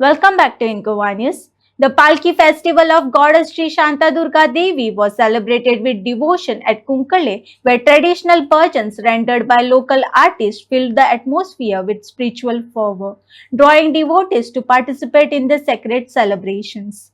Welcome back to Inkova News. The Palki festival of Goddess Sri Shanta Durga Devi was celebrated with devotion at Kunkale, where traditional bhajans rendered by local artists filled the atmosphere with spiritual fervor, drawing devotees to participate in the sacred celebrations.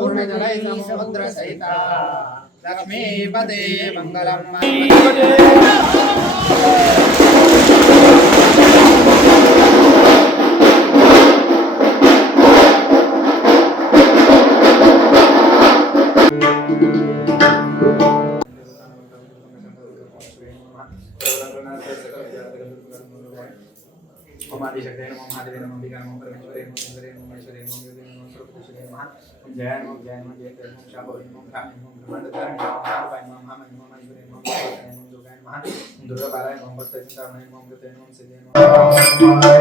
पूर्णजलै समुद्रसहिता लक्ष्मीपते मङ्गलं ओम आदिशक्ति नमो महादेव नमो अंबिका नमो परमेश्वरी नमो सुंदरी नमो महेश्वरी नमो देवी नमो सर्वभूतेश्वरी नमः ओम जय नमो जय नमो शांभवी नमो कामी नमो ब्रह्मांडधारिणी नमो महापाय नमो महामय नमो महेश्वरी नमो दुर्गा पाराय नमो भक्त चिंतामणि नमो कृते नमो सिद्धे नमो